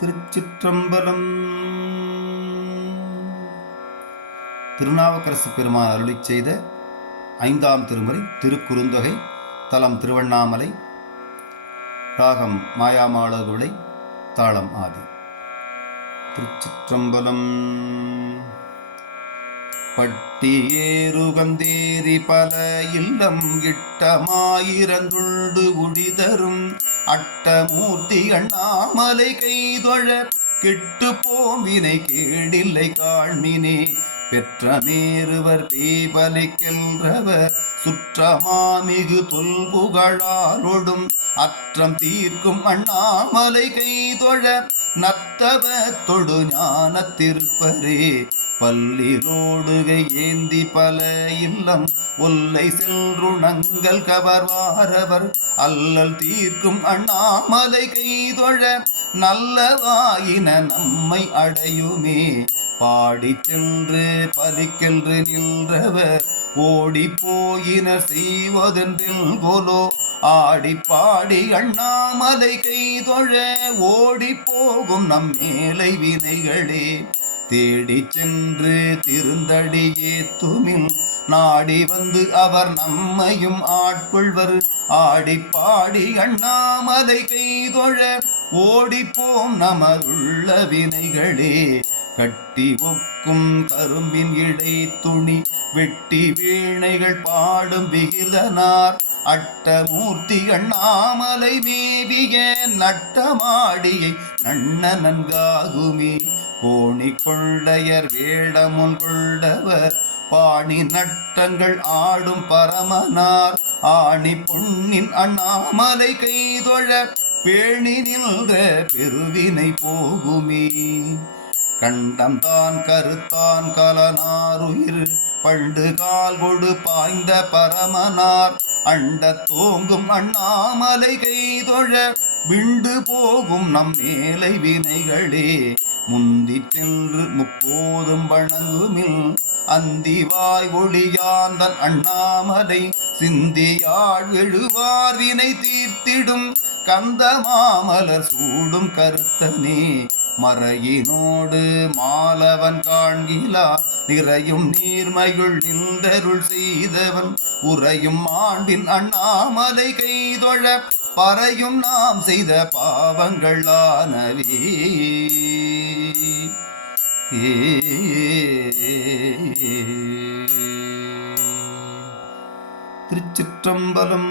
திருச்சிற்றம்பலம். திருநாவுக்கரசு பெருமான் அருளிச் செய்த 5ஆம் திருமுறை திருக்குறுந்தொகை. தலம் திருவண்ணாமலை. ராகம் மாயாமாளகுடை. தாளம் ஆதி. திருச்சிற்றம்பலம். பட்டியேறுகந்தேரி பல இல்லம் இட்டமாயிரந்துண்டு உழிதரும் அட்டமூர்த்தி அண்ணாமலை கைதொழ கெட்டு போம்பினை கேடில்லை காண்மினே. பெற்றமேறுவர் பேபலிக்கின்றவர் சுற்றமாமிகு தொல்புகழாலொடும் அற்றம் தீர்க்கும் அண்ணாமலை கைதொழ நத்தவ தொடு ஞான திருப்பரே. பல்லிரோடுகை ஏந்தி பல இல்லம் ஒல்லை செல்ருணங்கள் கவர்வாரவர் அல்லல் தீர்க்கும் அண்ணாமலை கைதொழ நல்லவாயின நம்மை அடையுமே. பாடி சென்று பலிக்கென்று நின்றவர் ஓடி போயினர் செய்வதென்றில் போலோ. ஆடி பாடி அண்ணாமலை கைதொழ ஓடி போகும் நம் மேலை வினைகளே. தேடி சென்று திருந்தடியே துமில் நாடி வந்து அவர் நம்மையும் ஆட்கொள்வர். ஆடி பாடி அண்ணாமலை கைதொழ ஓடிப்போம் நமதுள்ள வினைகளே. கட்டி ஒக்கும் கரும்பின் இடை துணி வெட்டி வீணைகள் பாடும் விகிதனார் அட்டமூர்த்தி அண்ணாமலை மேவிய நட்டமாடியை நன்ன நன்காகுமே. கோணி கொள்ளையர் வேடமுன் கொண்டவர் பாணி நட்டங்கள் ஆடும் பரமனார் ஆணி பொன்னின் அண்ணாமலை கைதொழ பேணி நின்ற பெருவினை போகுமே. கண்டம் தான் கருத்தான் கலனாருயிர் பண்டு கால் கொடு பாய்ந்த பரமனார் அண்ட தோங்கும் அண்ணாமலை கைதொழ விண்டு போகும் நம் மேலை வினைகளே. முந்தி சென்று முப்போதும் வணங்குமில் அந்திவாய் ஒளியாந்தன் அண்ணாமலை சிந்தியாழ் எழுவார் வினை தீர்த்திடும் கந்தமாமலர் சூடும் கருத்தனே. மறையினோடு மாலவன் காண்கிலா நிறையும் நீர்மையுள் நின்றருள் செய்தவன் உறையும் ஆண்டின் அண்ணாமலை கைதொழ பறையும் நாம் செய்த பாவங்கள் ஆனவே. திருச்சிற்றம்பலம்.